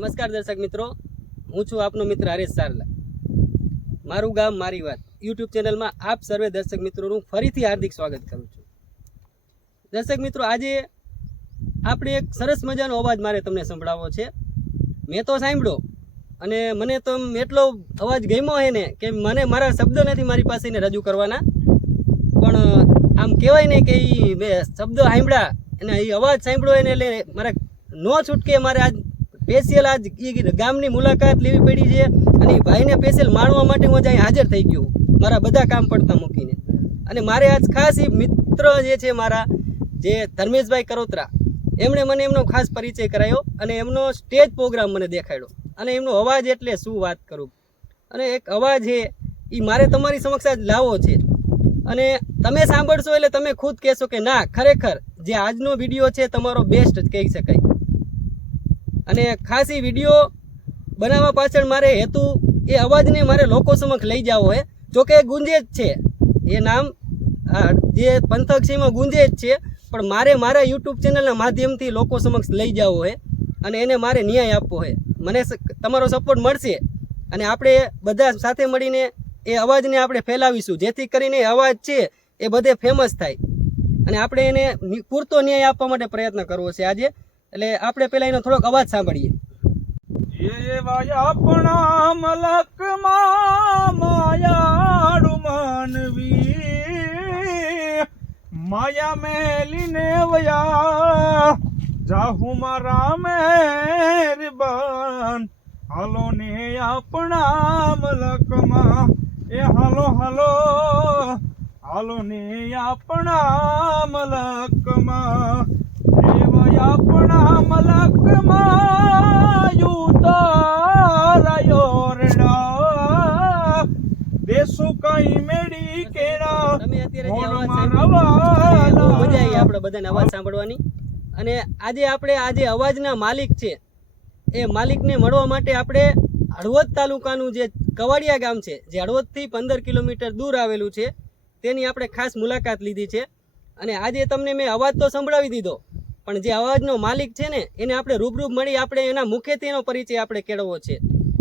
નમસ્કાર દર્શક મિત્રો, હું છું આપનો મિત્ર હરેશ સારલા. મારું ગામ મારી વાત યુટ્યુબ ચેનલમાં આપ સર્વે દર્શક મિત્રોનું ફરીથી હાર્દિક સ્વાગત કરું છું. દર્શક મિત્રો, આજે આપણે એક સરસ મજાનો અવાજ મારે તમને સંભળાવવો છે. મેં તો સાંભળ્યો અને મને તો એટલો અવાજ ગમ્યો છે ને કે મને મારા શબ્દ નથી મારી પાસે એને રજૂ કરવાના, પણ આમ કહેવાય ને કે મેં શબ્દ સાંભળ્યા અને એ અવાજ સાંભળ્યો એને એટલે મારે નો છૂટકે મારે આજ સ્પેશિયલ આજ એ ગામની મુલાકાત લેવી પડી છે અને એ ભાઈને સ્પેશિયલ માણવા માટે હું અહીં હાજર થઈ ગયો મારા બધા કામ પડતા મૂકીને. અને મારે આજ ખાસ એ મિત્ર જે છે મારા, જે ધર્મેશભાઈ કરોત્રા, એમણે મને એમનો ખાસ પરિચય કરાયો અને એમનો સ્ટેજ પ્રોગ્રામ મને દેખાડ્યો. અને એમનો અવાજ એટલે શું વાત કરું, અને એક અવાજ છે એ મારે તમારી સમક્ષ આજ લાવવો છે. અને તમે સાંભળશો એટલે તમે ખુદ કહેશો કે ના, ખરેખર જે આજનો વિડીયો છે તમારો બેસ્ટ જ કહી શકાય. અને ખાસ એ વિડીયો બનાવવા પાછળ મારે હેતુ એ અવાજને મારે લોકો સમક્ષ લઈ જવો હોય. જોકે ગુંજે જ છે, એ નામ જે પંથક છે એમાં ગુંજે જ છે, પણ મારે મારા યુટ્યુબ ચેનલના માધ્યમથી લોકો સમક્ષ લઈ જવો હોય અને એને મારે ન્યાય આપવો હોય. મને તમારો સપોર્ટ મળશે અને આપણે બધા સાથે મળીને એ અવાજને આપણે ફેલાવીશું, જેથી કરીને એ અવાજ છે એ બધે ફેમસ થાય અને આપણે એને પૂરતો ન્યાય આપવા માટે પ્રયત્ન કરવો છે આજે. એટલે આપણે પેલા એનો થોડોક અવાજ સાંભળીએ. આપણા મલકમાં માયાળુ માનવી, માયા મેલીને વયા જાહુ મારા મહેરબાન. હાલો ને આપણા મલકમાં, એ હાલો હાલો હાલો ને આપણા મલકમાં, આપણા મલકમાં યુતારાયો રેડા દેશું કઈ મેડી કેડા. તમે અત્યારે જે અવાજ સાંભળ્યો, મજા આવી આપણે બધાને અવાજ સાંભળવાની. અને આજે આપણે આજે અવાજના માલિક છે એ માલિકને મળવા માટે આપણે હળવદ તાલુકાનું જે કવાડિયા ગામ છે, જે હળવદથી 15 કિલોમીટર દૂર આવેલું છે, તેની આપણે ખાસ મુલાકાત લીધી છે. અને આજે તમને મેં અવાજ તો સંભળાવી દીધો, પણ જે અવાજનો માલિક છે ને એને આપણે રૂબરૂ મળી આપણે એના મુખેથી એનો પરિચય આપણે કેળવવો છે.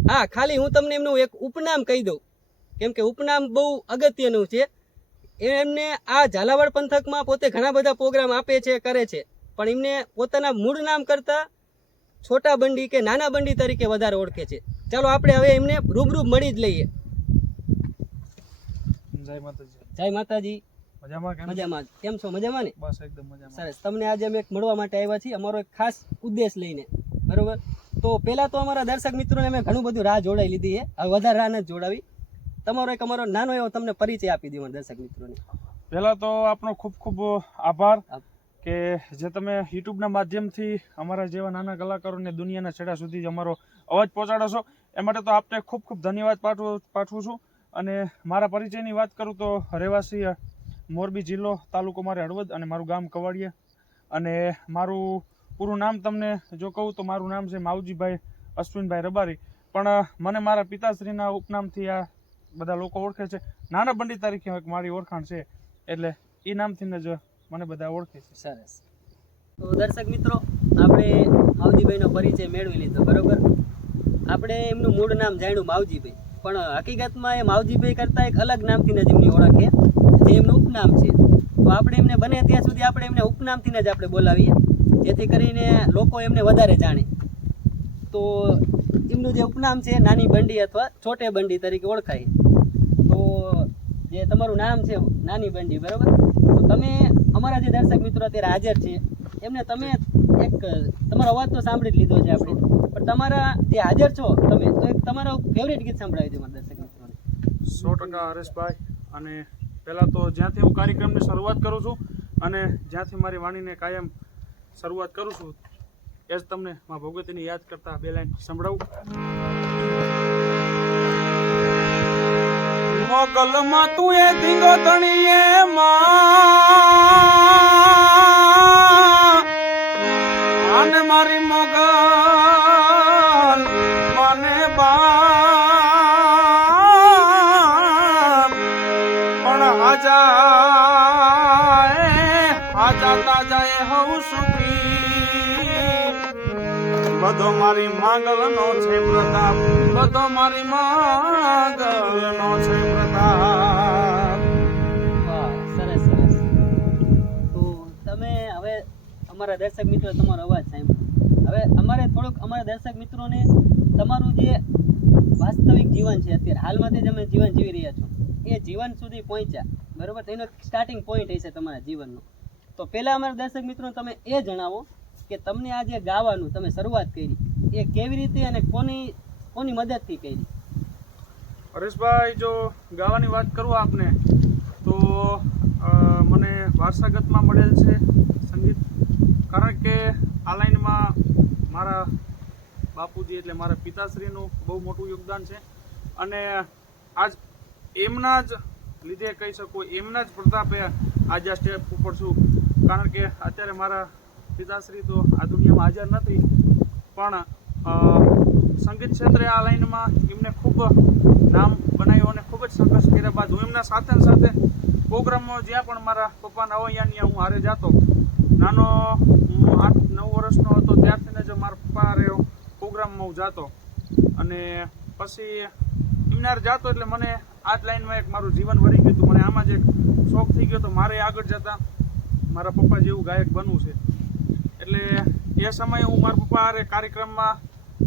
હા, ખાલી હું તમને એમનું એક ઉપનામ કહી દઉં, કેમ કે ઉપનામ બહુ અગત્યનું છે. એમને આ ઝાલાવાડ પંથકમાં પોતે ઘણા બધા પ્રોગ્રામ આપે છે, કરે છે, પણ એમને પોતાના મૂળ નામ કરતાં છોટા બંડી કે નાના બંડી તરીકે વધારે ઓળખે છે. ચાલો આપણે હવે એમને રૂબરૂ મળી જ લઈએ. જય માતાજી. જય માતાજી. મજામાં. કેમ છો? મજામાં ને? બસ એકદમ મજામાં. સરસ. તમને આજે અમે મળવા માટે આવ્યા છીએ અમારો એક ખાસ ઉદ્દેશ લઈને, બરોબર? તો પહેલાં તો અમારા દર્શક મિત્રોને અમે ઘણું બધું રાહ જોડાઈ લીધી છે, હવે વધારે રાહ નથી જોડાવી. તમારો એક અમારો નાનો એવો તમને પરિચય આપી દઉં દર્શક મિત્રોને. પહેલા તો આપણો ખૂબ ખૂબ આભાર કે જે તમે યુટ્યુબના માધ્યમથી અમારા જેવા નાના કલાકારોને દુનિયાના છેડા સુધી અમારો અવાજ પહોંચાડો છો, એ માટે તો આપને ખૂબ ખૂબ ધન્યવાદ પાઠવું છું. અને મારા પરિચયની વાત કરું તો રહેવાસી મોરબી જિલ્લો, તાલુકો મારે હળવદ અને મારું ગામ કવાડિયા. અને મારું પૂરું નામ તમને જો કહું તો મારું નામ છે માવજીભાઈ અશ્વિનભાઈ રબારી, પણ મને મારા પિતાશ્રીના ઉપનામથી આ બધા લોકો ઓળખે છે. નાના બંડી તરીકે મારી ઓળખાણ છે, એટલે એ નામથી જ મને બધા ઓળખે છે. સરસ. તો દર્શક મિત્રો, આપણે માવજીભાઈનો પરિચય મેળવી લીધો, બરોબર? આપણે એમનું મૂળ નામ જાણ્યું માવજીભાઈ, પણ હકીકતમાં એ માવજીભાઈ કરતાં એક અલગ નામથી જ એમની ઓળખે, જે એમનું ઉપનામ છે. તો આપણે એમને બને ત્યાં સુધી આપણે એમને ઉપનામથી જ આપણે બોલાવીએ, જેથી કરીને લોકો એમને વધારે જાણે. તો એમનું જે ઉપનામ છે નાની બંડી અથવા છોટે બંડી તરીકે ઓળખાય. તો જે તમારું નામ છે નાની બંડી, બરાબર? તો તમે અમારા જે દર્શક મિત્રો અત્યારે હાજર છે એમને તમે એક તમારો અવાજ તો સાંભળી જ લીધો છે આપણે, પણ તમારા જે હાજર છો તમે તો એક તમારો ફેવરેટ ગીત સંભળાવી દો મારા દર્શક મિત્રોને. 100% હરેશભાઈ. અને પહેલાં તો જ્યાંથી હું કાર્યક્રમની શરૂઆત કરું છું અને જ્યાંથી મારી વાણીને કાયમ શરૂઆત કરું છું, એ જ તમને મા ભગવતીને યાદ કરતા બે લાઈન સંભળાવું. મોગલમાં તું એ ધીંગો ધણીએ માં અને મારી મોગલ મને બા પણ આજા તાજા હઉ સુખી બધો મારી માંગલનો છે પ્રતાપ, બધો મારી માંગલનો છે પ્રતાપ. વાહ, સરસ સરસ. તો તમે હવે અમારા દર્શક મિત્રો તમારો અવાજ સાંભળ્યો. હવે અમારે થોડુંક અમારા દર્શક મિત્રોને તમારું જે વાસ્તવિક જીવન છે અત્યારે હાલમાં જે તમે જીવન જીવી રહ્યા છો એ જીવન સુધી પહોંચ્યા બરોબર, તો એનો સ્ટાર્ટિંગ પોઈન્ટ હશે તમારા જીવનનો. તો પહેલાં અમારા દર્શક મિત્રો તમે એ જણાવો કે તમને આ જે ગાવાનું તમે શરૂઆત કરી એ કેવી રીતે અને કોની મદદથી કરી? હરેશભાઈ, જો ગાવાની વાત કરું આપને તો મને વારસાગતમાં મળેલ છે સંગીત. કારણ કે આ લાઈનમાં મારા બાપુજી એટલે મારા પિતાશ્રીનું બહુ મોટું યોગદાન છે અને આજ એમના જ લીધે કહી શકું, એમના જ પ્રતાપે આજે આ સ્ટેપ ઉપર છું. કારણ કે અત્યારે મારા પિતાશ્રી તો આ દુનિયામાં હાજર નથી, પણ સંગીત ક્ષેત્રે આ લાઈનમાં એમને ખૂબ નામ બનાવ્યું અને ખૂબ જ સંઘર્ષ કર્યા બાદ હું એમના સાથે ને સાથે પ્રોગ્રામમાં જ્યાં પણ મારા પપ્પાના હોય ત્યાં હું હારે જતો. નાનો હું 8-9 વર્ષનો હતો ત્યારથી જ મારા પપ્પા હારે પ્રોગ્રામમાં હું જતો અને પછી એમને હારે જતો એટલે મને આ જ લાઈનમાં એક મારું જીવન વળી ગયું હતું. મને આમાં જ એક શોખ થઈ ગયો તો મારે આગળ જતાં મારા પપ્પા જેવું ગાયક બનવું છે. એટલે એ સમયે હું મારા પપ્પા હારે કાર્યક્રમમાં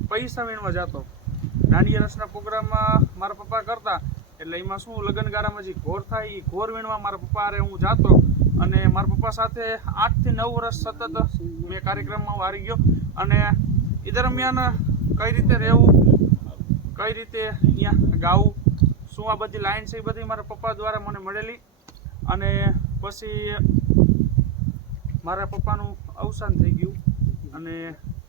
પૈસા વીણવા જતો. દાંડિયા રસના પ્રોગ્રામમાં મારા પપ્પા કરતા એટલે એમાં શું લગ્નગારામાં જે ઘોર થાય એ ઘોર વીણવા મારા પપ્પા હારે હું જાતો અને મારા પપ્પા સાથે 8 થી 9 વર્ષ સતત મેં કાર્યક્રમમાં હારી ગયો. અને એ દરમિયાન કઈ રીતે રહેવું, કઈ રીતે અહીંયા ગાવું, શું આ બધી લાઈન છે એ બધી મારા પપ્પા દ્વારા મને મળેલી. અને પછી મારા પપ્પાનું અવસાન થઈ ગયું અને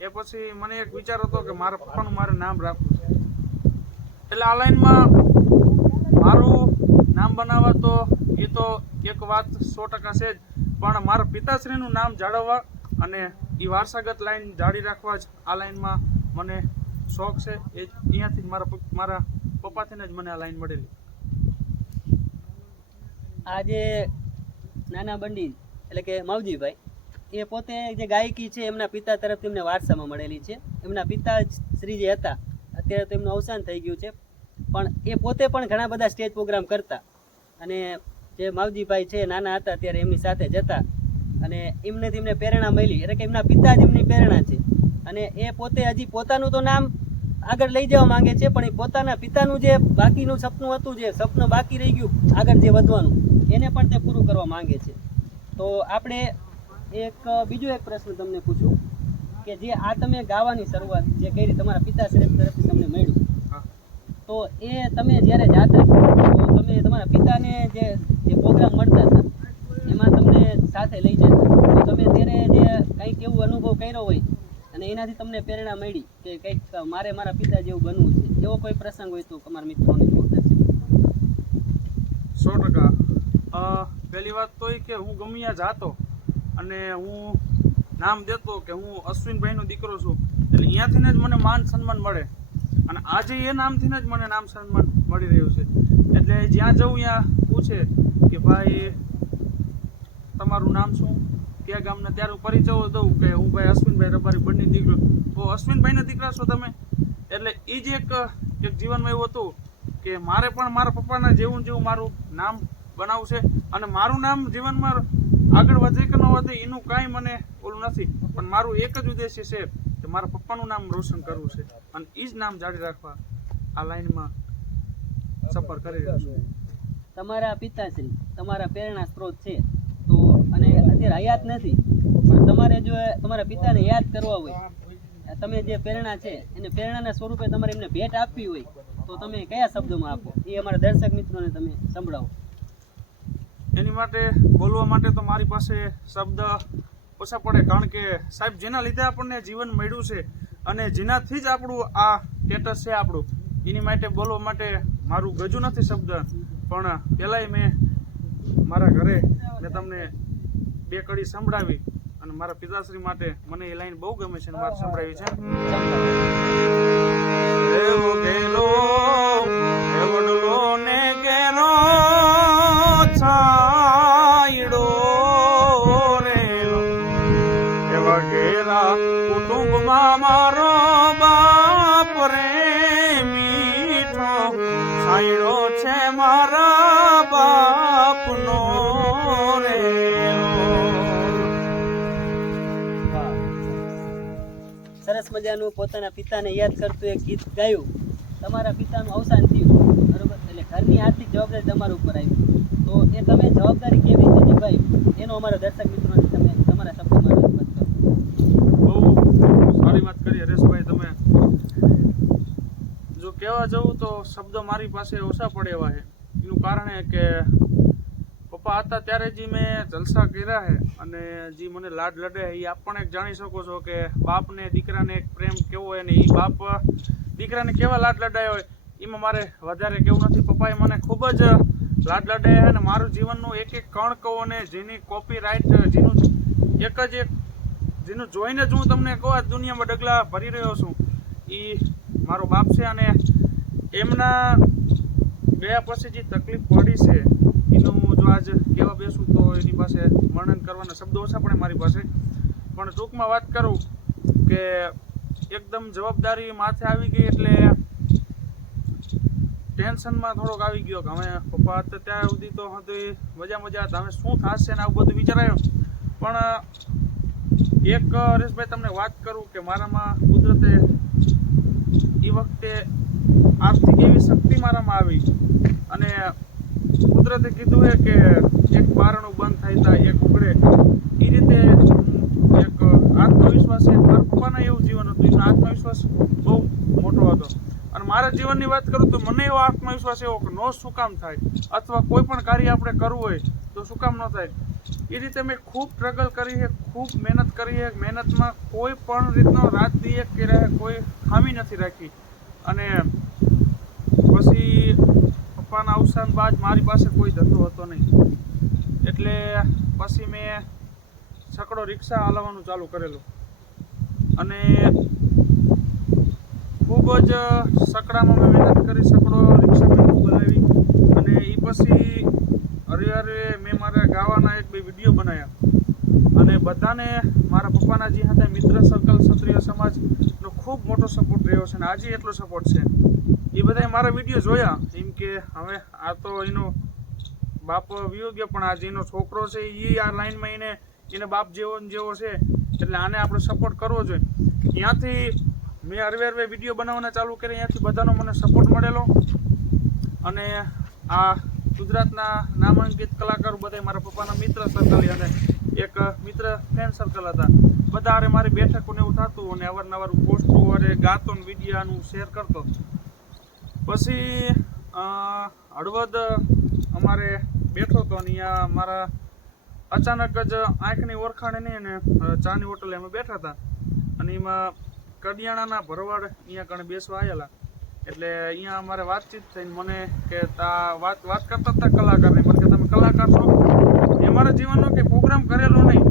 એ પછી મને એક વિચાર હતો કે મારા પપ્પાનું મારે નામ રાખવું છે. એટલે આ લાઈનમાં મારું નામ બનાવવા તો એ તો એક વાત 100% છે જ, પણ મારા પિતાશ્રીનું નામ જાળવવા અને એ વારસાગત લાઈન જાળી રાખવા જ આ લાઈનમાં મને શોખ છે. એ અહીંયાથી મારા પપ્પાથી જ મને આ લાઈન મળેલી. આ જે નાના બંડી એટલે કે માવજીભાઈ એ પોતે જે ગાયકી છે એમના પિતા તરફથી એમને વારસામાં મળેલી છે. એમના પિતા શ્રી જે હતા અત્યારે તો એમનું અવસાન થઈ ગયું છે, પણ એ પોતે પણ ઘણા બધા સ્ટેજ પ્રોગ્રામ કરતા અને જે માવજીભાઈ છે નાના હતા ત્યારે એમની સાથે જતા અને એમને પ્રેરણા મળી એટલે કે એમના પિતા જ એમની પ્રેરણા છે. અને એ પોતે હજી પોતાનું તો નામ આગળ લઈ જવા માંગે છે, પણ એ પોતાના પિતાનું જે બાકીનું સપનું હતું, જે સપનું બાકી રહી ગયું આગળ જે વધવાનું, એને પણ તે પૂરું કરવા માંગે છે. તો આપણે બીજો એક પ્રશ્ન તમને પૂછું કે જે આ તમે ગાવાની શરૂઆત જે કરી તમારા પિતાશ્રી તરફથી તમને મળ્યું, તો એ તમે જ્યારે જાતા તો તમે તમારા પિતાને જે પ્રોગ્રામ મળતા હતા એમાં તમને સાથે લઈ જતા, તો તમે ત્યારે જે કંઈક એવું અનુભવ કર્યો હોય અને એનાથી તમને પ્રેરણા મળી કે કંઈક મારે મારા પિતા જેવું બનવું છે, એવો કોઈ પ્રસંગ હોય તો તમારા મિત્રોને 100%. પહેલી વાત તો એ કે હું ગમ્યા જાતો અને હું નામ દેતો કે હું અશ્વિનભાઈનો દીકરો છું એટલે અહીંયાથી જ મને માન સન્માન મળે અને આજે એ નામથી જ મને નામ સન્માન મળી રહ્યું છે. એટલે જ્યાં જવું ત્યાં પૂછે કે ભાઈ તમારું નામ શું, કયા ગામના, ત્યારે હું પરિચય દઉં કે હું ભાઈ અશ્વિનભાઈ રબારી બંને દીકરો. તો અશ્વિનભાઈના દીકરા છો તમે, એટલે એ જ એક જીવનમાં એવું હતું કે મારે પણ મારા પપ્પાના જેવું મારું નામ બનાવવું છે અને મારું નામ જીવનમાં આગળ વધે કે ન વધે એનું કાંઈ મને ઓલું નથી, પણ મારું એક જ ઉદ્દેશ્ય છે કે મારા પપ્પાનું નામ રોશન કરવું છે અને એ જ નામ જાળી રાખવા આ લાઈનમાં સફર કરી રહ્યો છું. તમારા પિતાશ્રી તમારા પ્રેરણા સ્ત્રોત છે, તો અને અત્યારે હયાત નથી, પણ તમારે જો તમારા પિતાને યાદ કરવા હોય, તમે જે પ્રેરણા છે એને પ્રેરણાના સ્વરૂપે તમારે એમને ભેટ આપવી હોય તો તમે કયા શબ્દોમાં આપો, એ અમારા દર્શક મિત્રોને તમે સંભળાવો. એની માટે બોલવા માટે તો મારી પાસે શબ્દ ઓછા પડે, કારણ કે સાહેબ જેના લીધે આપણને જીવન મળ્યું છે અને જેનાથી જ આપણું આ સ્ટેટસ છે આપણું, એની માટે બોલવા માટે મારું ગજુ નથી શબ્દ. પણ પહેલાંય મેં મારા ઘરે મેં તમને 2 કડી સંભળાવી અને મારા પિતાશ્રી માટે મને એ લાઈન બહુ ગમે છે અને મારે સંભળાવી છે. કુટુંબમાં મારો મારા બાપનો રે સરસ મજાનું પોતાના પિતાને યાદ કરતું એક ગીત ગાયું. તમારા પિતાનું અવસાન થયું, બરોબર, એટલે ઘરની આર્થિક જવાબદારી તમારા ઉપર આવી. તો એ તમે જવાબદારી કેવી રીતે નિભાવી એનો અમારા દર્શક મિત્રોને તમે તમારા શબ્દોમાં રજૂઆત કરો. બહુ સારી વાત કરી હરેશભાઈ તમે. જો કહેવા જવું તો શબ્દ મારી પાસે ઓછા પડે એવા છે. એનું કારણ એ કે પપ્પા હતા ત્યારે જે મેં જલસા કર્યા છે અને જે મને લાડ લડે એ આપ પણ એક જાણી શકો છો કે બાપને દીકરાને એક પ્રેમ કેવો હોય ને એ બાપ દીકરાને કેવા લાડ લડાયા હોય એમાં મારે વધારે કેવું નથી. પપ્પાએ મને ખૂબ જ લાડ લડાયા અને મારું જીવનનું એક એક કણ કહું અને જેની કોપીરાઇટ જેનું એક જ એક જેનું જોઈને જ હું તમને કહું આ દુનિયામાં ડગલા ભરી રહ્યો છું એ મારો બાપ છે. અને એમના ગયા પછી જે તકલીફ પડી છે એનું જો આજ કહેવા બેસું તો એની પાસે વર્ણન કરવાના શબ્દો ઓછા પડે મારી પાસે. પણ ટૂંકમાં વાત કરું કે એકદમ જવાબદારી માથે આવી ગઈ એટલે ટેન્શનમાં થોડોક આવી ગયો કે હવે પપ્પા હતા ત્યાં સુધી તો હતી મજા હતા, હવે શું થશે ને આવું બધું વિચારાયું. પણ એક હરેશભાઈ તમને વાત કરું કે મારામાં કુદરતે એ વખતે આર્થિક એવી શક્તિ મારામાં આવી અને કુદરતે કીધું છે કે એક બારણું બંધ થાય એક ઉઘડે એ રીતે એક આત્મવિશ્વાસ છે. મારા પપ્પાના એવું જીવન હતું, એમનો આત્મવિશ્વાસ બહુ મોટો હતો. અને મારા જીવનની વાત કરું તો મને એવો આત્મવિશ્વાસ એવો કે નો શું કામ થાય અથવા કોઈ પણ કાર્ય આપણે કરવું હોય તો શું કામ ન થાય. એ રીતે મેં ખૂબ સ્ટ્રગલ કરી છે, ખૂબ મહેનત કરી છે. મહેનતમાં કોઈ પણ રીતનો રાત દી એક કર્યા કોઈ ખામી નથી રાખી. અને પછી પપ્પાના અવસાન બાદ મારી પાસે કોઈ ધંધો હતો નહીં એટલે પછી મેં છકડો રિક્ષા હલાવવાનું ચાલુ કરેલું અને ખૂબ જ સકડામાં મેં મહેનત કરી. છકડો રિક્ષા મેં બનાવી અને એ પછી હરિહરે મેં મારા ગાવાના એક બે વિડીયો બનાવ્યા અને બધાને મારા પપ્પાના જે હતા મિત્ર સર્કલ ક્ષત્રિય સમાજનો ખૂબ મોટો સપોર્ટ રહ્યો છે અને આજે એટલો સપોર્ટ છે. એ બધાએ મારા વિડીયો જોયા એમ કે હવે આ તો એનો બાપ વિયો ગયો પણ આજે એનો છોકરો છે એ આ લાઈનમાં એને બાપ જેવો ને જેવો છે એટલે આને આપણે સપોર્ટ કરવો જોઈએ. ત્યાંથી મેં હરવે વિડીયો બનાવવાના ચાલુ કર્યા, ત્યાંથી બધાનો મને સપોર્ટ મળેલો અને આ ગુજરાતના નામાંકિત કલાકારો બધા મારા પપ્પાના મિત્ર સર્કલ અને એક મિત્ર ફ્રેન્ડ સર્કલ હતા. બધા હારે મારી બેઠકોને એવું થતું અને અવારનવાર પોસ્ટો અને ગાતો ને વિડીયાનું શેર કરતો. પછી હળવદ અમારે બેઠો હતો અને અહીંયા મારા અચાનક જ આંખની ઓળખાણે નહીં અને ચાની હોટલે અમે બેઠા હતા અને એમાં કડિયાણાના ભરવાડ અહીંયા કણે બેસવા આવેલા એટલે અહીંયા અમારે વાતચીત થઈને મને કે વાત કરતા હતા કલાકારની. મને કે તમે કલાકાર છો. એ મારા જીવનનો કે પ્રોગ્રામ કરેલો નહીં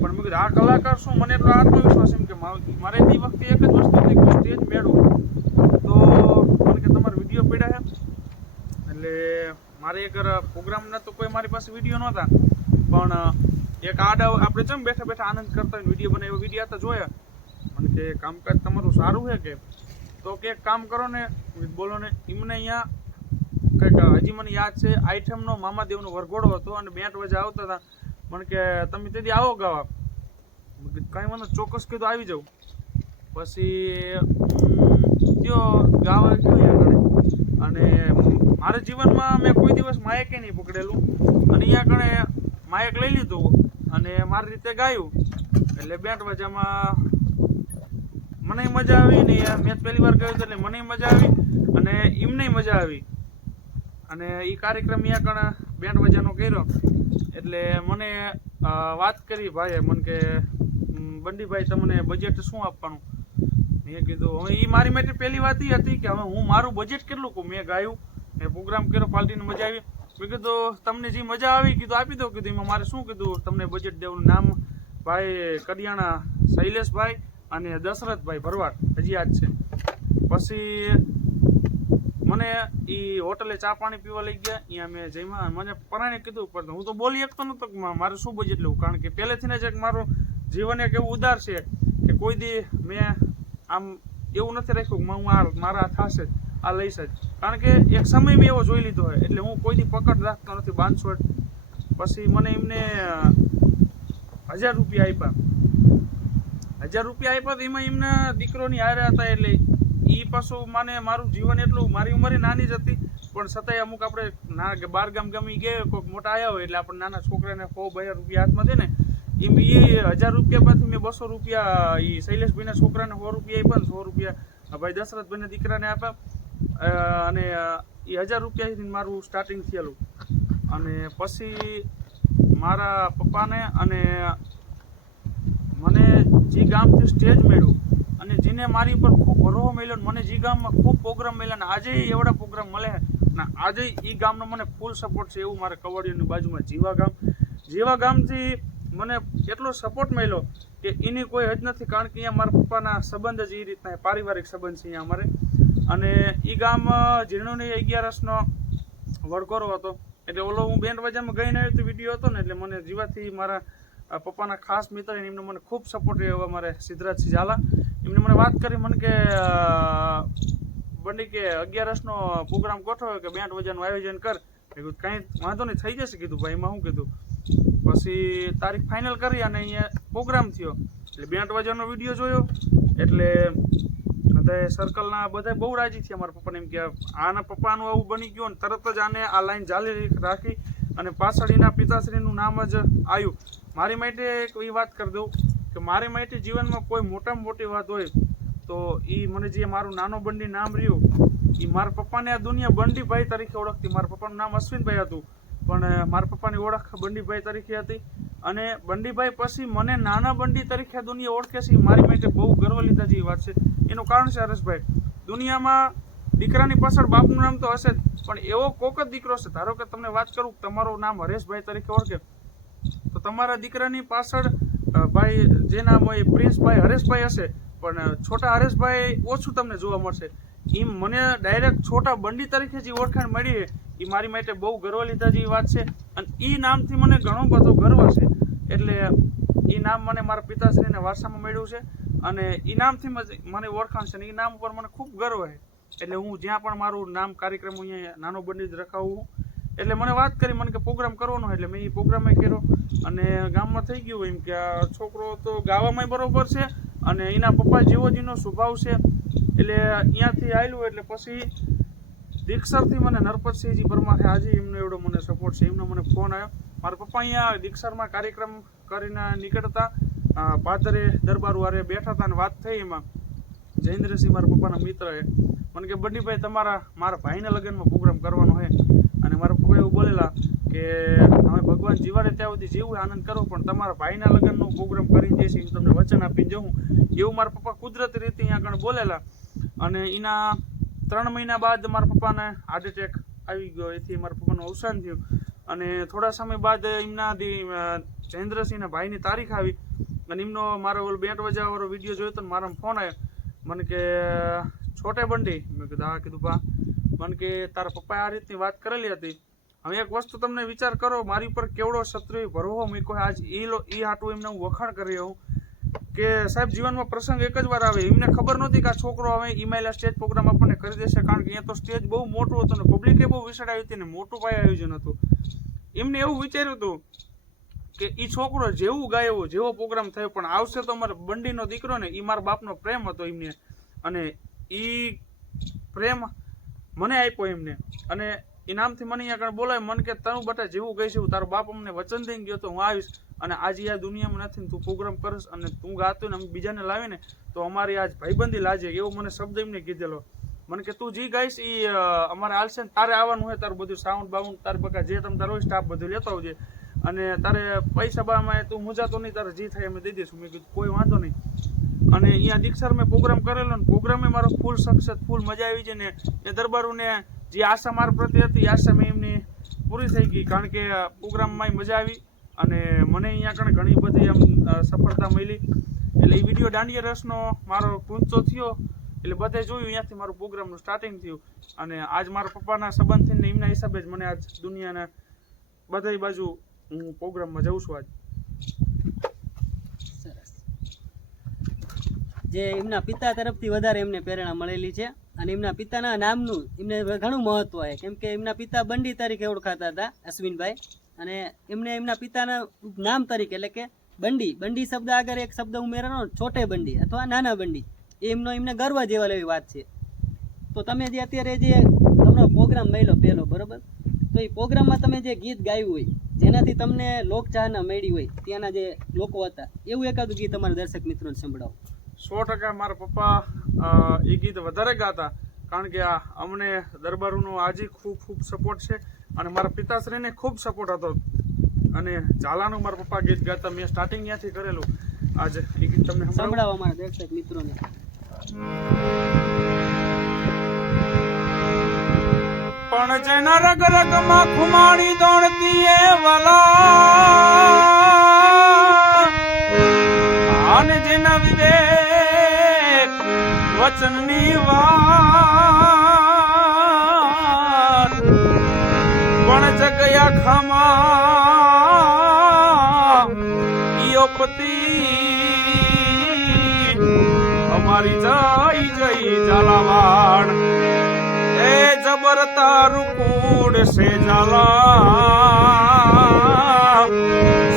પણ મેં કીધું આ કલાકાર શું, મને એટલો આત્મવિશ્વાસ એમ કે મારે એ વખતે એક જ વસ્તુ હતી કે સ્ટેજ મેળવું. તો મને કે તમારા વિડીયો પડ્યા છે એટલે મારે એક પ્રોગ્રામના તો કોઈ મારી પાસે વિડીયો નહોતા પણ એક આપણે જેમ બેઠા આનંદ કરતા હોય વિડીયો બનાવ્યો વિડીયો હતા જોયા. મને કે કામકાજ તમારું સારું છે કે તો કે એક કામ કરો ને બોલો ને. એમને અહીંયા કંઈક હજી મને યાદ છે આઈટમનો મામાદેવનો વરઘોડો હતો અને બેન્ટ વજા આવતા હતા. મને કે તમે તેથી આવો ગાવા. કાંઈ મને ચોક્કસ કીધું આવી જાઉં. પછી ત્યો ગાવા ગયો આગળ અને મારા જીવનમાં મેં કોઈ દિવસ માયકે નહીં પકડેલું અને અહીંયા કણે માયક લઈ લીધું અને મારી રીતે ગાયું એટલે બેન્ટ વજામાં મને મજા આવી ને મેં પહેલી વાર ગયો એટલે મને મજા આવી અને એમને મજા આવી અને એ કાર્યક્રમ અહીંયા કણે બેન્ડ વજાનો કર્યો એટલે મને વાત કરી ભાઈએ મને કે બંડીભાઈ તમને બજેટ શું આપવાનું. મેં કીધું હવે એ મારી માટે પહેલી વાત એ હતી કે હવે હું મારું બજેટ કેટલું કહું. મેં ગાયું મેં પ્રોગ્રામ કર્યો પાર્ટીને મજા આવી. મેં કીધું તમને જે મજા આવી કીધું આપી દો. કીધું એમાં મારે શું કીધું તમને બજેટ દેવાનું. નામ ભાઈ કડિયાણા શૈલેષભાઈ અને દશરથભાઈ ભરવાડ હજી યાદ છે. પછી મને એ હોટલે ચા પાણી પીવા લઈ ગયા. અહીંયા મેં જઈમાં મને પરાણે કીધું પણ હું તો બોલી શકતો નતો મારે શું બજેટ લેવું કારણ કે પહેલેથી જ એક મારું જીવન એક એવું ઉદાર છે કે કોઈ દી મેં આમ એવું નથી રાખ્યું કે હું મારા થશે આ લઈશ જ. કારણ કે એક સમય મેં એવો જોઈ લીધો હોય એટલે હું કોઈની પકડ રાખતો નથી બાંધછોડ. પછી મને એમને 1000 રૂપિયા આપ્યા. 1000 રૂપિયા આપ્યા તો એમાં એમના દીકરોની હારે હતા એટલે એ પાછું મને મારું જીવન એટલું, મારી ઉંમરે નાની જ હતી પણ છતાંય અમુક આપણે બાર ગામ ગમી ગયા કોઈક મોટા આવ્યા હોય એટલે આપણે નાના છોકરાને 100-200 રૂપિયા હાથમાં દે ને એમ. એ 1000 રૂપિયામાંથી મેં 200 રૂપિયા એ શૈલેષભાઈના છોકરાને 100 રૂપિયા આપ્યા, 100 રૂપિયા ભાઈ દશરથભાઈના દીકરાને આપ્યા અને એ 1000 રૂપિયાથી મારું સ્ટાર્ટિંગ થયેલું. અને પછી મારા પપ્પાને અને મને જે ગામથી સ્ટેજ મળ્યું અને જેને મારી ઉપર ખૂબ ભરોસો મળ્યો ને મને જે ગામમાં ખૂબ પ્રોગ્રામ મળ્યા ને આજે એવડા પ્રોગ્રામ મળે ને આજે એ ગામનો મને ફૂલ સપોર્ટ છે એવું મારે કવાડિયાની બાજુમાં જીવા ગામથી મને એટલો સપોર્ટ મળ્યો કે એની કોઈ હદ નથી. કારણ કે અહીંયા મારા પપ્પાના સંબંધ જ એ રીતના પારિવારિક સંબંધ છે અહીંયા અમારે. અને એ ગામ જીર્ણોની 11નો વડકોરો હતો એટલે ઓલો હું બેન્ડ વાજામાં ગઈને આવ્યો તો વિડીયો હતો ને એટલે મને જીવાથી મારા પપ્પાના ખાસ મિત્ર એમને મને ખૂબ સપોર્ટ એવા મારે સિદ્ધરાજસિંહ ઝાલા એમને મને વાત કરી મને કે બંડી કે 11નો પ્રોગ્રામ ગોઠવ્યો કે બેન્ડ વાજાનું આયોજન કર. મેં કીધું કાંઈ વાંધો નહીં થઈ જશે કીધું ભાઈ એમાં શું કીધું. પછી તારીખ ફાઇનલ કરી અને અહીંયા પ્રોગ્રામ થયો એટલે બેન્ડ વાજાનો વિડીયો જોયો એટલે બધા સર્કલના બધા બહુ રાજી થયા મારા પપ્પાને એમ કે આના પપ્પાનું આવું બની ગયું ને તરત જ આને આ લાઈન જાળી રાખી અને પાછળ એના પિતાશ્રીનું નામ જ આવ્યું. મારી માટે એક એ વાત કરી દઉં કે મારી માટે જીવનમાં કોઈ મોટામાં મોટી વાત હોય તો એ મને જે મારું નાનો બંડી નામ રહ્યું એ મારા પપ્પાને આ દુનિયા બંડીભાઈ તરીકે ઓળખતી. મારા પપ્પાનું નામ અશ્વિનભાઈ હતું પણ મારા પપ્પાની ઓળખ બંડીભાઈ તરીકે હતી. અને બંડીભાઈ પછી મને નાના બંડી તરીકે દુનિયા ઓળખે છે મારી માટે બહુ ગર્વ લીધા જેવી વાત છે. એનું કારણ છે હરેશભાઈ, દુનિયામાં દીકરાની પાછળ બાપનું નામ તો હશે જ પણ એવો કોક જ દીકરો છે. ધારો કે તમને વાત કરું તમારું નામ હરેશભાઈ તરીકે ઓળખે તો તમારા દીકરાની પાછળ ભાઈ જે નામ હોય પ્રિન્સભાઈ હરેશભાઈ હશે પણ છોટા હરેશભાઈ ઓછું તમને જોવા મળશે. એમ મને ડાયરેક્ટ છોટા બંડી તરીકે જે ઓળખાણ મળી છે એ મારી માટે બહુ ગર્વ લીધા જેવી વાત છે. અને એ નામથી મને ઘણો બધો ગર્વ છે. એટલે એ નામ મને મારા પિતાશ્રીને વારસામાં મળ્યું છે અને એ નામથી મને ઓળખાણ છે ને એ નામ ઉપર મને ખૂબ ગર્વ છે. એટલે હું જ્યાં પણ મારું નામ કાર્યક્રમ અહીંયા નાનો બંડી જ રખાવું. એટલે મને વાત કરી મને કે પ્રોગ્રામ કરવાનો એટલે મેં એ પ્રોગ્રામે કર્યો અને ગામમાં થઈ ગયું એમ કે આ છોકરો તો ગાવામાં બરોબર છે અને એના પપ્પા જેવો જ એનો સ્વભાવ છે. એટલે અહીંયાથી આવેલું એટલે પછી દીક્ષરથી મને નરપતસિંહજી પરમાર આજે એમનો એવડો મને સપોર્ટ છે. એમનો મને ફોન આવ્યો. મારા પપ્પા અહીંયા દીક્ષરમાં કાર્યક્રમ કરીને નીકળતા પાદરે દરબાર વારે બેઠા હતા અને વાત થઈ એમાં જયેન્દ્રસિંહ મારા પપ્પાના મિત્ર એ મને કે બંડીભાઈ મારા ભાઈના લગ્નમાં પ્રોગ્રામ કરવાનો છે. અને મારા પપ્પા એવું બોલેલા કે અમે ભગવાન જીવાડે ત્યાં સુધી જેવું આનંદ કરો પણ તમારા ભાઈના લગ્નનો પ્રોગ્રામ કરી દેશે હું તમને વચન આપીને જવું એવું મારા પપ્પા કુદરતી રીતે અહીંયા આગળ બોલેલા. અને એના 3 મહિના બાદ મારા પપ્પાને હાર્ટ એટેક આવી ગયો. એથી મારા પપ્પાનું અવસાન થયું અને થોડા સમય બાદ એમના જયેન્દ્રસિંહના ભાઈની તારીખ આવી અને એમનો મારો ઓલો બેન્ટ વજાવાળો વિડીયો જોયો તો મારામાં ફોન આવ્યો મને કે છોટે બંડી. મેં કીધું હા. કીધું પા મને કે તારા પપ્પાએ આ રીતની વાત કરેલી હતી. હવે એક વસ્તુ તમને વિચાર કરો મારી ઉપર કેવડો ક્ષત્રિય ભરોહો મૂક્યો આજ એ હાટું એમને હું વખાણ કરી રહ્યો કે સાહેબ જીવનમાં પ્રસંગ એક જ વાર આવે. એમને ખબર નહોતી કે આ છોકરો હવે ઈમાઈલા સ્ટેજ પ્રોગ્રામ આપણને કરી દેશે કારણ કે અહીંયા તો સ્ટેજ બહુ મોટું હતું ને પબ્લિકે બહુ વિશાળ આવી હતી ને મોટું પાયે આયોજન હતું. એમને એવું વિચાર્યું હતું કે એ છોકરો જેવું ગાયો જેવો પ્રોગ્રામ થયો પણ આવશે તો અમારે બંડીનો દીકરો ને એ મારા બાપનો પ્રેમ હતો એમને અને એ પ્રેમ મને આપ્યો એમને. અને ઇનામથી મને અહીંયા આગળ બોલાય મને કે તું બટા જેવું ગઈશ એવું તારો બાપ અમને વચન દઈને ગયો તો હું આવીશ અને આજે આ દુનિયામાં નથી તું પ્રોગ્રામ કરીશ અને તું ગાતો ને અમે બીજાને લાવીને તો અમારી આજ ભાઈબંધી લાજે એવો મને શબ્દ એમને કીધેલો. મને કે તું જે ગાઈશ એ અમારે હાલશે ને તારે આવવાનું હોય તારું બધું સાઉન્ડ બાઉન્ડ તારે બકા જે તમે તારો સ્ટાફ બધું લેતો આવજે અને તારે પૈસા બામાં તું મુજાતો નહીં તારે જે થાય અમે દઈ દઈશું. મેં કીધું કોઈ વાંધો નહીં. અને અહીંયા દીક્ષર મેં પ્રોગ્રામ કરેલો ને પ્રોગ્રામે મારો ફૂલ સક્સેસ ફૂલ મજા આવી છે ને એ દરબારોને જે આશા મારા પ્રત્યે હતી આશા મેં એમની પૂરી થઈ ગઈ કારણ કે પ્રોગ્રામમાં મજા આવી અને મને અહીંયા આગળ ઘણી બધી આમ સફળતા મળી. એટલે એ વિડીયો દાંડિયા રસનો મારો કૂંચો થયો એટલે બધે જોયું અહીંયાથી મારું પ્રોગ્રામનું સ્ટાર્ટિંગ થયું અને આજ મારા પપ્પાના સંબંધથી ને એમના હિસાબે જ મને આજ દુનિયાના બધી બાજુ હું પ્રોગ્રામમાં જઉં છું. આજ સરસ જે એમના પિતા તરફથી વધારે એમને પ્રેરણા મળેલી છે અને એમના પિતાના નામનું એમને ઘણું મહત્વ છે, કેમ કે એમના પિતા બંડી તરીકે ઓળખાતા હતા અશ્વિનભાઈ, અને એમને એમના પિતાના નામ તરીકે એટલે કે બંડી શબ્દ આગળ એક શબ્દ ઉમેરવાનો, છોટે બંડી અથવા નાના બંડી, એમનો એમને ગર્વ જેવા એવી વાત છે. તો તમે જે અત્યારે જે તમારો પ્રોગ્રામ મળ્યો પહેલો, બરોબર, તો એ પ્રોગ્રામમાં તમે જે ગીત ગાયું હોય, જેનાથી તમને લોકચાહના મળી હોય, ત્યાંના જે લોકો હતા, એવું એકાદું ગીત અમારા દર્શક મિત્રોને સંભળાવો. 100% મારા પપ્પા એ ગીત વધારે ગાતા, કારણ કે અમને દરબારોનો આજે ખૂબ ખૂબ સપોર્ટ છે, અને મારા પિતાશ્રીને ખૂબ સપોર્ટ હતો. અને ઝાલાનું મારા પપ્પા ગીત ગાતા, મેં સ્ટાર્ટિંગ ત્યાંથી કરેલું. આજે એ ગીત તમને સંભળાવો અમારા દર્શક મિત્રોને. પણ જેના રગ રગમાં ખુમાણી દોડતી એ વાલા, અને જેના વિવેક વચનની વાત પણ જગયા ખમા ઈયોપતિ અમારી જય જય ઝાલાવાડ. એ જબર તારું કુડ સે ઝાલા,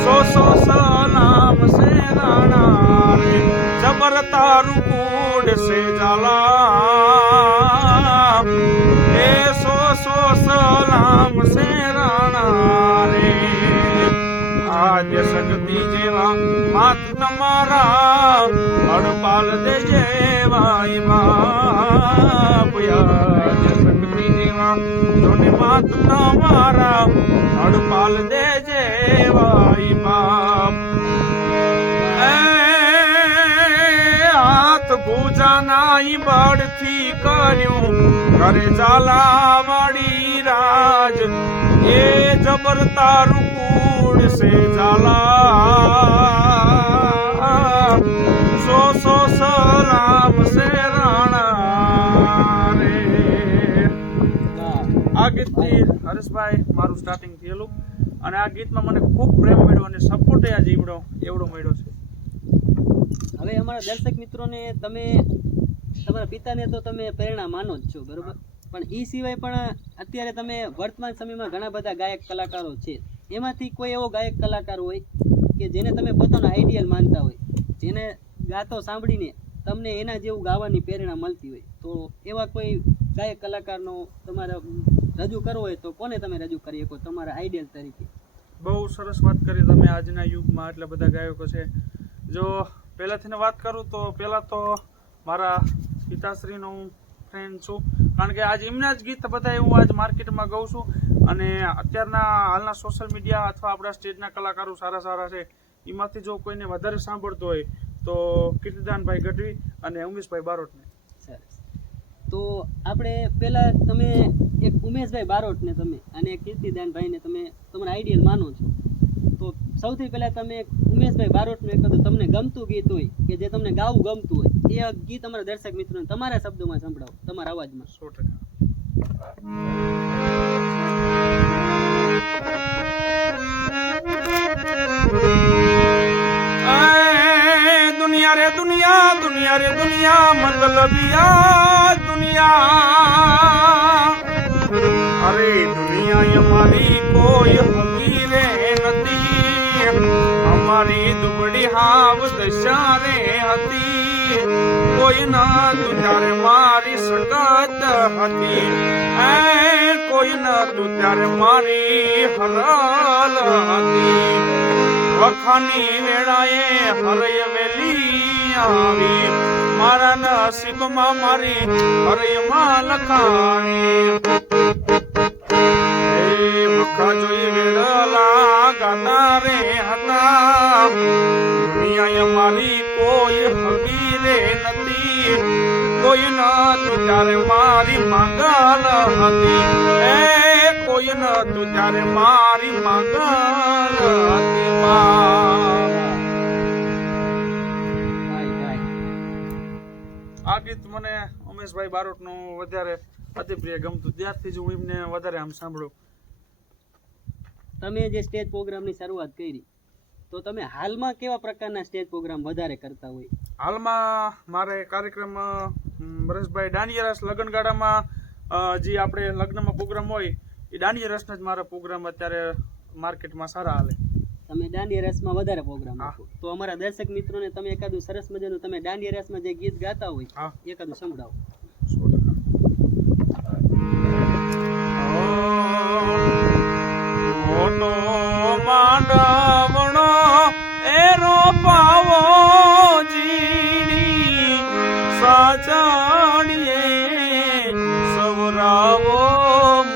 સો સલામ સે રાણા રે. જબર તારું કુડ સે ઝાલા, એ સો સલામ સે રાણા રે. આદ્ય શક્તિ જેવા માત તમારા, અડપાલ દે જેવાય બાપ. આદ્ય શક્તિ જેવા જોને માત તમારા, અડપાલ દે જેવાય બાપ. હાથ ભૂજાના બળથી કર્યું કરે ઝાલા વાડી રાજ. એ જબર તારું કુડ સે ઝાલા, સો સલામ સે રાણા રે. આ ગીતથી હરેશભાઈ મારું સ્ટાર્ટિંગ થયેલું, અને આ ગીતમાં મને ખૂબ પ્રેમ મળ્યો અને સપોર્ટ આજે એવડો મળ્યો છે. હવે અમારા દર્શક મિત્રોને તમે તમારા પિતાને તો તમે પ્રેરણા માનો જ છો, બરોબર, પણ એ સિવાય પણ અત્યારે તમે વર્તમાન સમયમાં ઘણા બધા ગાયક કલાકારો છે, એમાંથી કોઈ એવો ગાયક કલાકાર હોય કે જેને તમે પોતાનો આઈડિયલ માનતા હોય, જેને ગાતો સાંભળીને તમને એના જેવું ગાવાની પ્રેરણા મળતી હોય, તો એવા કોઈ ગાયક કલાકારનો તમારે રજૂ કરવો હોય તો કોને તમે રજૂ કરી શકો તમારા આઈડિયલ તરીકે? બહુ સરસ વાત કરી તમે. આજના યુગમાં એટલા બધા ગાયકો છે. જો પહેલાંથી વાત કરું તો પહેલાં તો મારા પિતાશ્રીનો હું ફ્રેન્ડ છું, કારણ કે આજ એમના જ ગીત બધા હું આજ માર્કેટમાં ગાઉં છું. અને અત્યારના હાલના સોશિયલ મીડિયા અથવા આપણા સ્ટેજના કલાકારો સારા છે, એમાંથી જો કોઈને વધારે સાંભળતો હોય તો કીર્તિદાનભાઈ ગઢવી અને ઉમેશભાઈ બારોટને. સરસ. તો આપણે પહેલાં તમે એક ઉમેશભાઈ બારોટને તમે અને કીર્તિદાનભાઈને તમે તમારા આઈડિયલ માનો છો, તો સૌથી પહેલાં તમે ઉમેશભાઈ બારોટનું એકાદું તમને ગમતું ગીત હોય કે જે તમને ગાવું ગમતું હોય, એ ગીત અમારા દર્શક મિત્રોને તમારા શબ્દોમાં સંભળાવો, તમારા અવાજમાં. 100%. दुनिया रे दुनिया, दुनिया रे दुनिया, मतलबिया दुनिया. अरे दुनिया हमारी कोई हकीरे नती, हमारी दुबड़ी हाव दशा रे हती. कोई ના તું ત્યારે મારી સગત હતી, કોઈ ના તું ત્યારે મારી હરલ હતી. વખાની વેળાએ હરય વેલી આવી, મારા નસીબમાં મારી હરયમાં લખાણી. વખા જોઈ વેળલા ગાતા રે હતા, દુનિયા મારી કોઈ હગી રે નથી. કોઈ નતું ત્યારે મારી માંગલ હતી, કોઈ નતું ત્યારે મારી માંગલ હતી. આ ગીત મને ઉમેશભાઈ બારોટનું વધારે અતિ પ્રિય ગમતું, ત્યારથી જ હું એમને વધારે આમ સાંભળું. તમે જે સ્ટેજ પ્રોગ્રામની શરૂઆત કરી, તો તમે હાલમાં કેવા પ્રકારના સ્ટેજ પ્રોગ્રામ વધારે કરતા હોય? હાલમાં મારે કાર્યક્રમ પરેશભાઈ, દાંડિયા રસ લગ્નગાળામાં જે આપણે લગ્નમાં પ્રોગ્રામ હોય એ દાંડિયા રસના જ મારા પ્રોગ્રામ અત્યારે માર્કેટમાં સારા હાલે. તમે દાંડિયા રસમાં વધારે પ્રોગ્રામ હા. આપો તો અમારા દર્શક મિત્રોને તમે એકાદું સરસ મજાનું તમે દાંડિયા રસમાં જે ગીત ગાતા હોય હા, એકાદું સંભળાવો. 100%. ઓટો માંડવણો એરો પાવો જીડી સાચાડીએ સવરાવો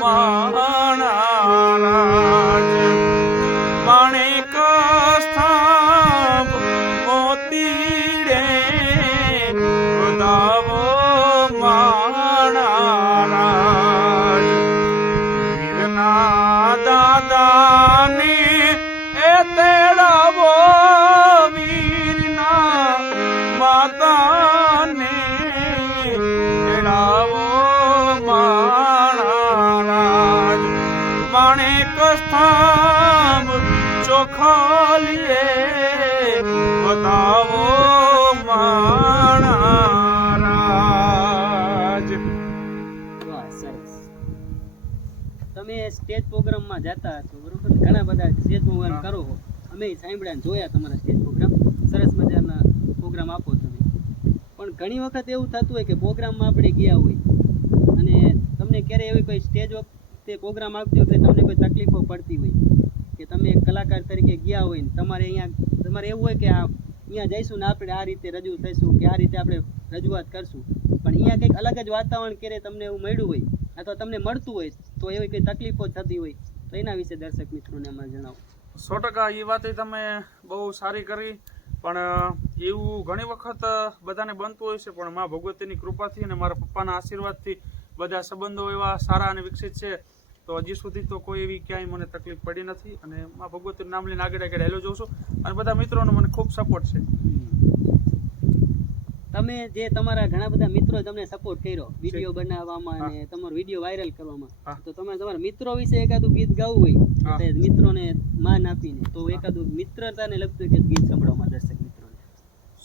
માણારાજ માણેક સ્થાપ મોતીડે વધાવો માણારાજ વીરના દાદાની એ તેડાવો વીરના માતાને તેડાવો માણારાજ માણેક સ્થાપ ચોખાલીએ બતાવો માણારાજ. વાહ, સરસ. તમે સ્ટેજ પ્રોગ્રામમાં જતા છો બરોબર, ઘણા બધા સ્ટેજ પ્રોગ્રામ કરો છો, અમે સાંભળ્યા ને જોયા તમારા સ્ટેજ પ્રોગ્રામ, સરસ મજાના પ્રોગ્રામ આપો તમે. પણ ઘણી વખત એવું થતું હોય કે પ્રોગ્રામમાં આપણે ગયા હોય અને તમને ક્યારે એવી કોઈ સ્ટેજ વખતે પ્રોગ્રામ આવતી વખતે તમને કોઈ તકલીફો પડતી હોય કે તમે એક કલાકાર તરીકે ગયા હોય ને તમારે તમારે એવું હોય કે અહીંયા જઈશું ને આપણે આ રીતે રજૂ થઈશું કે આ રીતે આપણે રજૂઆત કરશું, પણ અહીંયા કંઈક અલગ જ વાતાવરણ ક્યારે તમને એવું મળ્યું હોય અથવા તમને મળતું હોય તો એવી કોઈ તકલીફો થતી હોય તો એના વિશે દર્શક મિત્રોને અમારે જણાવો. 100% એ વાત તમે બહુ સારી કરી. પણ એવું ઘણી વખત બધાને બનતું હોય છે, પણ મા ભગવતીની કૃપાથી અને મારા પપ્પાના આશીર્વાદથી બધા સંબંધો એવા સારા અને વિકસિત છે. તો હજી સુધી તો કોઈ એવી ક્યાંય મને તકલીફ પડી નથી અને મા ભગવતીનું નામ લઈને આગળ આગળ હેલો જોઉં છું અને બધા મિત્રોનો મને ખૂબ સપોર્ટ છે. તમે જે તમારા ઘણા બધા મિત્રો તમને સપોર્ટ કર્યો વિડીયો બનાવવામાં અને તમારો વિડીયો વાયરલ કરવામાં, તો તમે તમારા મિત્રો વિશે એકાદું ગીત ગાવું હોય તો મિત્રોને માન આપીને તો એકાદું મિત્રતાને લગતું એક ગીત સંભળાવવા દર્શક મિત્રોને.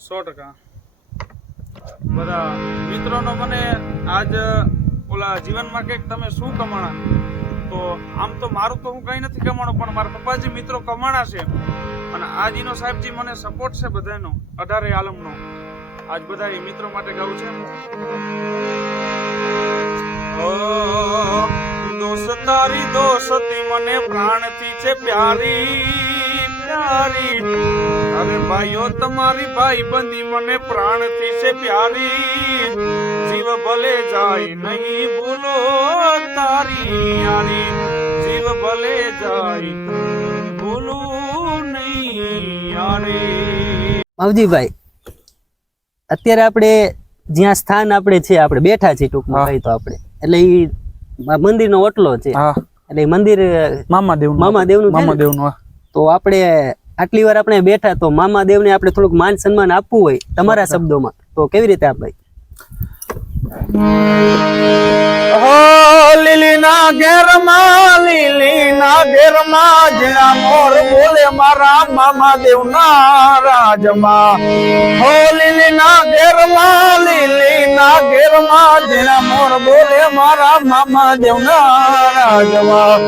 100% બધા મિત્રોનો મને આજ ઓલા જીવનમાં કંઈક તમે શું કમાણા, તો આમ તો મારું તો હું કંઈ નથી કમાણો, પણ મારા પપ્પાજી મિત્રો કમાણા છે અને આજ ઈનો સાહેબજી મને સપોર્ટ છે બધાનો 18 આલમનો. આજ બધા એ મિત્રો માટે ગાવું છે. ઓ દોસ્તારી દોસ્તી મને પ્રાણથી છે પ્યારી પ્યારી, અરે ભાઈઓ તમારી ભાઈબંધી મને પ્રાણથી છે પ્યારી, જીવ ભલે જાય નહીં ભૂલો તારી યારી, જીવ ભલે જાય ભૂલું નહીં યારી. માવજીભાઈ, અત્યારે આપણે જ્યાં સ્થાન આપણે છે આપણે બેઠા છીએ ટૂંકમાં કહી તો આપણે, એટલે ઈ મંદિરનો ઓટલો છે, એટલે ઈ મંદિર મામાદેવનું છે ને? તો આપણે આટલી વાર આપણે બેઠા તો મામાદેવને આપણે થોડુંક માન સન્માન આપવું હોય તમારા શબ્દોમાં તો કેવી રીતે આપણે? લીલીના ઘેરમાં જીણા મોર બોલે મારા મામાદેવના રાજમાં. હો લીલીના ઘેરમાં જીણા મોર બોલે મારા મામાદેવના રાજમાં.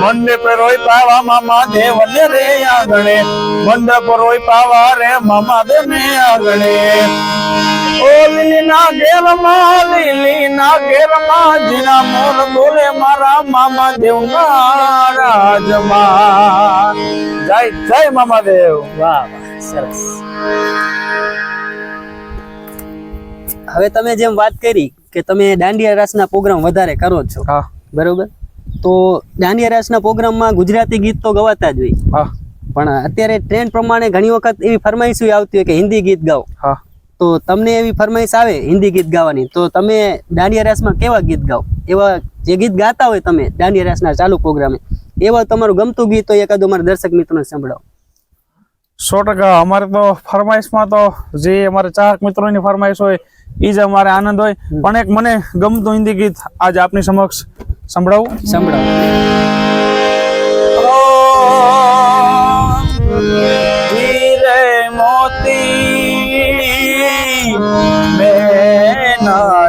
મંડપ રોય પાવા મામાદેવ ને રે આંગણે, મંડપ રોય પાવા રે મામાદેવ ને આંગણે. ઓ લીલીના ઘેરમાં જીણા મોર બોલે મારા મામાદેવના રાજમાં. જય જય મામાદેવ. વાહ વાહ, સરસ. હવે તમે જેમ વાત કરી કે તમે દાંડિયા રાસના પ્રોગ્રામ વધારે કરો છો, બરોબર, તો દાંડિયા રાસના પ્રોગ્રામમાં ગુજરાતી ગીત તો ગવાતા જ હોય, પણ અત્યારે ટ્રેન્ડ પ્રમાણે ઘણી વખત એવી ફરમાઈશ આવતી હોય કે હિન્દી ગીત ગાઓ. તો તમને એવી ફરમાઈશ આવે હિન્દી ગીત ગાવાની તો તમે દાંડિયા રાસમાં કેવા ગીત ગાઓ? એવા જે ગીત ગાતા હોય તમે દાંડિયા રાસના ચાલુ પ્રોગ્રામે, એવા તમારું ગમતું ગીત હોય એકાદું અમારા દર્શક મિત્રોને સંભળાવો. 100% અમારે તો ફરમાઈશમાં તો જે અમારા ચાહક મિત્રોની ફરમાઈશ હોય એ જ અમારે આનંદ હોય, પણ એક મને ગમતું હિન્દી ગીત આજ આપની સમક્ષ સંભળાવું. હીરે મોતી મેના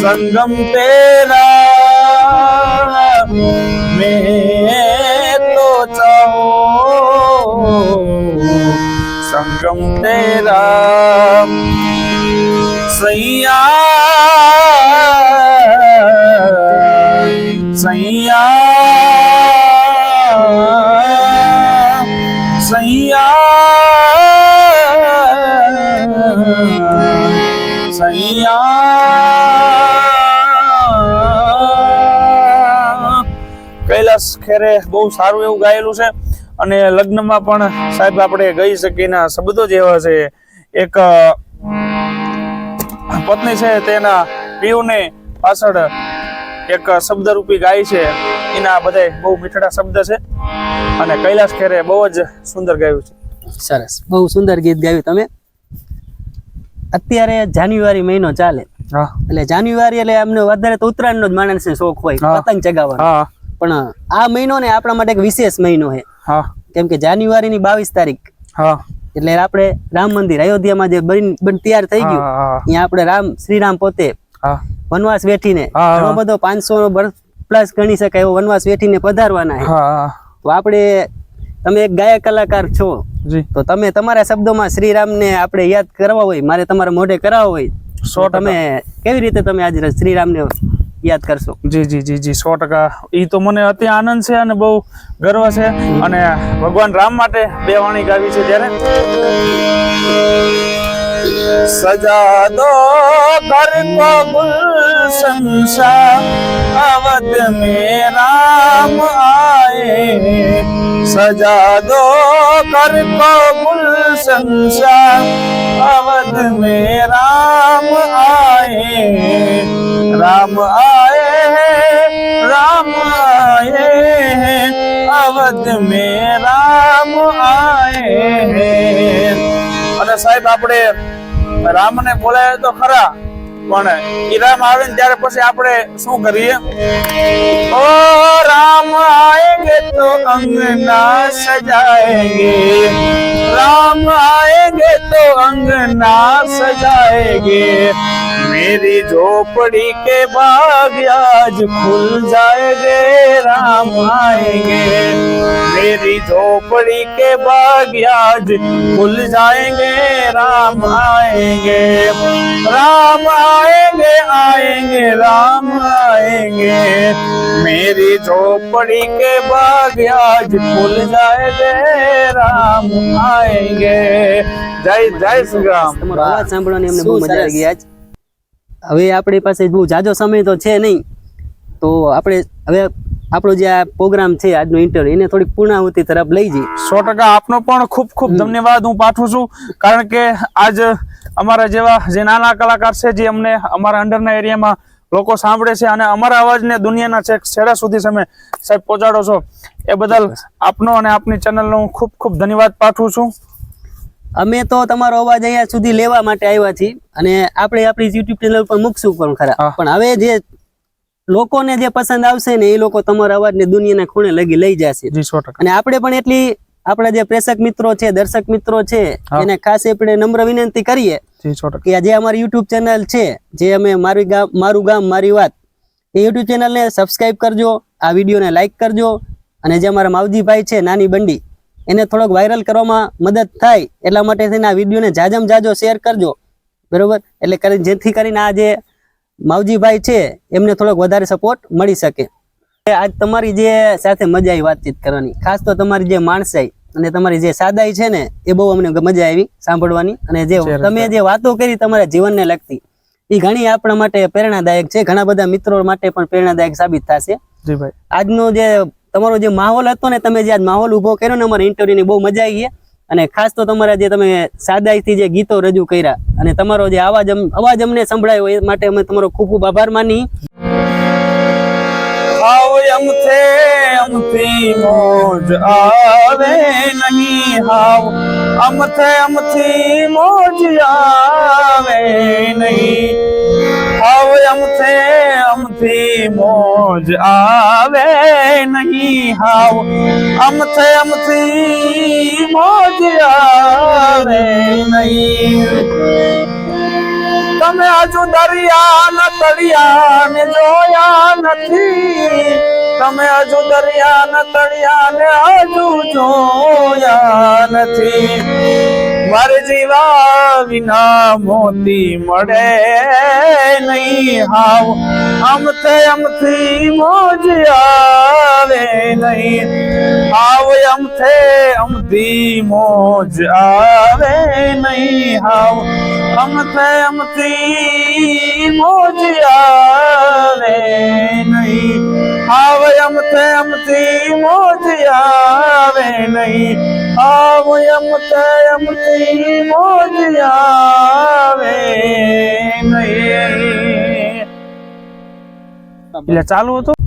संगम तेरा मैं तो चाहूं, संगम तेरा सैया सैया सैया सैया કૈલાસ ખેરે બહુ સારું એવું ગાયેલું છે અને લગ્નમાં પણ સાહેબ આપણે ગઈ શકીના શબ્દો જ એવા છે. એક પત્ની છે તેના પીયુને પાછળ એક શબ્દરૂપી ગાય છે, એના બધા બહુ મીઠડા શબ્દ છે અને કૈલાસ ખેરે બહુ જ સુંદર ગાયું છે. સરસ, બહુ સુંદર ગીત ગાયું તમે. અત્યારે જાન્યુઆરી મહિનો ચાલે, હા એટલે જાન્યુઆરી એટલે અમને વધારે તો ઉત્તરાયણનો જ માણસને શોખ હોય, હા. પતંગ ચગાવવાનો. હા પણ આ મહિનો ને આપણા માટે એક વિશેષ મહિનો છે, હા કેમ કે જાન્યુઆરી ની 22 તારીખ હા એટલે આપણે રામ મંદિર અયોધ્યામાં જે બન તૈયાર થઈ ગયું, હા ત્યાં આપણે શ્રીરામ પોતે હા વનવાસ વેઠીને હા. ઘણો બધો 500 વર્ષ પ્લસ ગણી શકાય એવો વનવાસ વેઠીને પધારવાના છે. હા તો આપણે, તમે એક ગાયક કલાકાર છો, જી તો તમે તમારા શબ્દોમાં શ્રીરામને આપણે યાદ કરવા હોય, મારે તમારા મોઢે કરાવવા હોય, 100%. તમે કેવી રીતે તમે આજે શ્રીરામને યાદ કરશો? જી જી જી જી 100%. ઈ તો મને અતિ આનંદ છે અને બહુ ગર્વ છે અને ભગવાન રામ માટે બે વાણી ગાવી છે. ત્યારે सजा दो घर को गुलशन सा, अवध में राम आए, सजा दो घर को गुलशन सा, अवध में राम आए, राम आए हैं, राम आए हैं, अवध में राम आए हैं. અને સાહેબ આપણે રામને બોલાય તો ખરા, પણ ઈ રામ આવે ને ત્યારે પછી આપણે શું કરીએ? ઓ રામ આएंगे तो अंगना सजाएंगे, राम आएंगे तो अंगना सजाएंगे, मेरी झोपड़ी के बाग आज खुल जाएंगे, राम आएंगे, मेरी झोपड़ी के बाग आज खुल जाएंगे, राम आएंगे, राम आएंगे आएंगे राम आएंगे, मेरी झोपड़ी के बाग आज खुल जाएंगे, राम आएंगे. जय जय श्री राम. તમારો અવાજ સાંભળવાની અમને બહુ મજા આવી ગઈ આજ. હવે આપણી પાસે બહુ જાજો સમય તો છે નહીં, તો આપણે હવે આપણો જે આ પ્રોગ્રામ છે આજનો ઇન્ટરવ્યુ, એને થોડીક પૂર્ણાહુતિ તરફ લઈ જઈએ. 100% આપનો પણ ખૂબ ખૂબ ધન્યવાદ હું પાઠવું છું, કારણ કે આજ અમારા જેવા જે નાના કલાકાર છે, જે અમને અમારા અંડરના એરિયામાં લોકો સાંભળે છે અને અમારા અવાજને દુનિયાના છેડા સુધી તમે સાહેબ પહોંચાડો છો, એ બદલ આપનો અને આપની ચેનલનો હું ખૂબ ખૂબ ધન્યવાદ પાઠવું છું. અમે તો તમારો અવાજ અહીંયા સુધી લેવા માટે આવ્યા છીએ અને આપણે આપણી YouTube ચેનલ પર મૂકશું પણ ખરા, પણ હવે જે લોકોને જે પસંદ આવશે ને, એ લોકો તમારા અવાજને દુનિયાના ખૂણે લઈ જશે. જી 100%. અને આપણે પણ એટલી આપણા જે પ્રેક્ષક મિત્રો છે, દર્શક મિત્રો છે, એને ખાસ આપણે નમ્ર વિનંતી કરીએ જી 100%. કે જે અમારી YouTube ચેનલ છે, જે અમે મારું ગામ મારી વાત, એ YouTube ચેનલને સબસ્ક્રાઇબ કરજો, આ વિડીયોને લાઈક કરજો, અને જે અમારા માવજીભાઈ છે નાની બંડી, એને થોડોક વાયરલ કરવામાં મદદ થાય એટલા માટે થઈને આ વિડીયોને જાજો શેર કરજો, બરોબર? એટલે જેથી કરીને આ જે માવજીભાઈ છે એમને થોડોક વધારે સપોર્ટ મળી શકે. આજ તમારી જે સાથે મજા આવી વાતચીત કરવાની, ખાસ તો તમારી જે માણસાઈ અને તમારી જે સાદાઈ છે ને, એ બહુ અમને મજા આવી સાંભળવાની. અને જે તમે જે વાતો કરી તમારા જીવનને લગતી, એ ઘણી આપણા માટે પ્રેરણાદાયક છે, ઘણા બધા મિત્રો માટે પણ પ્રેરણાદાયક સાબિત થશે. જી ભાઈ, આજનો જે તમારો જે માહોલ હતો ને, તમે જે આજ માહોલ ઉભો કર્યો ને અમારા ઇન્ટરવ્યુની, બહુ મજા આવી ગઈ. અને ખાસ તો તમારા જે તમે સાદાઈથી જે ગીતો રજૂ કર્યા અને તમારો જે અવાજ અમને સંભળાયો, એ માટે અમે તમારો ખૂબ ખૂબ આભાર માની. हाव अमथी मौज आवे नहीं, हाव अमथी मौज आवे नहीं, हाव अमथी मौज आवे नहीं, हाव अमथी मौज आवे नहीं. તમે હજુ દરિયાના તળિયાને જોયા નથી, તમે હજુ દરિયાના તળિયાને હજુ જોયા નથી. મારે જીવા વિના મોતી મળે નહીં, હાવ અમથી મોજ આવે નહીં, હાવ અમથી મોજ આવે નહીં, હાવ અમથી મોજ આવે નહીં, હાવ અમથી મોજ આવે નહીં, હાવ અમથી મોજ આવે નહીં. એટલે ચાલુ હતું.